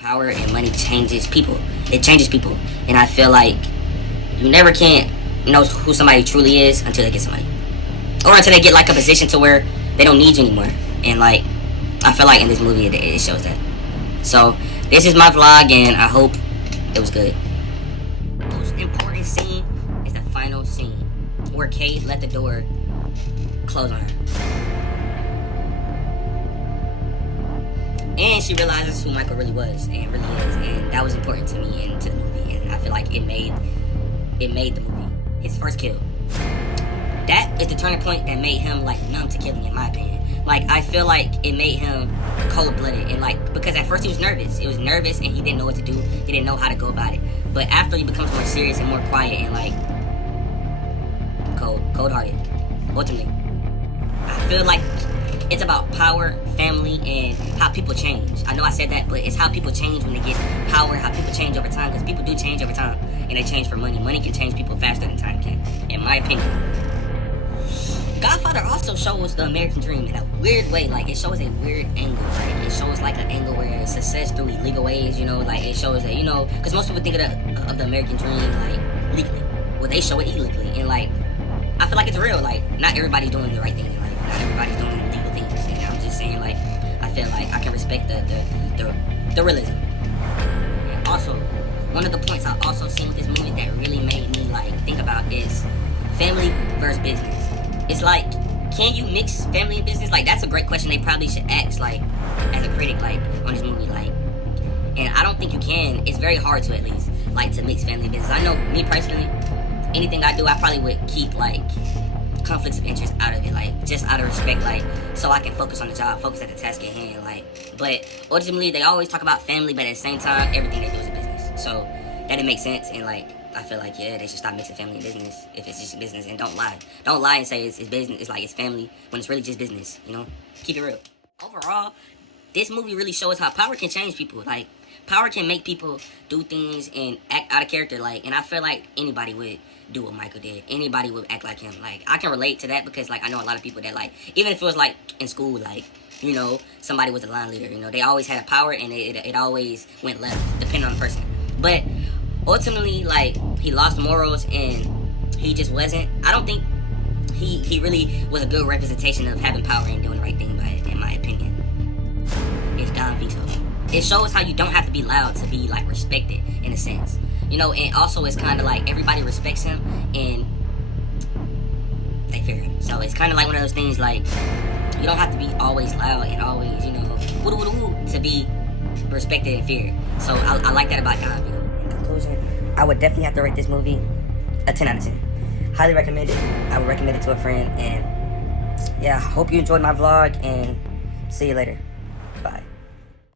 Power and money changes people. It changes people. And I feel like you never can't know who somebody truly is until they get somebody. Or until they get like a position to where they don't need you anymore. And like, I feel like in this movie it shows that. So, this is my vlog and I hope it was good. The most important scene is the final scene where Kate let the door close on her. And she realizes who Michael really was and really is, and that was important to me and to the movie, and I feel like it made the movie his first kill. That is the turning point that made him like numb to killing, in my opinion. Like, I feel like it made him cold-blooded, and like, because at first he was nervous. He was nervous and he didn't know what to do. He didn't know how to go about it. But after he becomes more serious and more quiet and like cold-hearted, ultimately, I feel like it's about power, family, and how people change. I know I said that, but it's how people change when they get power, how people change over time, because people do change over time, and they change for money. Money can change people faster than time can, in my opinion. Godfather also shows the American dream in a weird way. Like, it shows a weird angle. Like, it shows like an angle where success through illegal ways, you know, like it shows that, you know, because most people think of the American dream like legally. Well, they show it illegally, and like, I feel like it's real. Like, not everybody's doing the right thing. Like, not everybody's doing legal things. And I'm just saying, like, I feel like I can respect the realism. And also, one of the points I also seen with this movie that really made me like think about is family versus business. It's like, can you mix family and business? Like, that's a great question they probably should ask, like, as a critic, like, on this movie, like. And I don't think you can. It's very hard to, at least, like, to mix family and business. I know, me personally, anything I do, I probably would keep, like, conflicts of interest out of it, like, just out of respect, like, so I can focus on the job, focus at the task at hand, like. But ultimately, they always talk about family, but at the same time, everything they do is a business. So that it makes sense, and like, I feel like, yeah, they should stop mixing family and business if it's just business, and don't lie. Don't lie and say it's business. It's like it's family when it's really just business. You know, keep it real. Overall, this movie really shows how power can change people. Like, power can make people do things and act out of character. Like, and I feel like anybody would do what Michael did. Anybody would act like him. Like, I can relate to that because, like, I know a lot of people that, like, even if it was like in school, like, you know, somebody was a line leader. You know, they always had a power, and it always went left, depending on the person. But ultimately, like, he lost morals and he just wasn't. I don't think he really was a good representation of having power and doing the right thing by it, in my opinion. It's Don Vito. It shows how you don't have to be loud to be, like, respected, in a sense. You know, and also it's kind of like everybody respects him and they fear him. So it's kind of like one of those things, like, you don't have to be always loud and always, you know, woo to be respected and feared. So I like that about Don Vito. In conclusion, I would definitely have to rate this movie a 10 out of 10. Highly recommend it. I would recommend it to a friend. And yeah, hope you enjoyed my vlog, and see you later. Bye.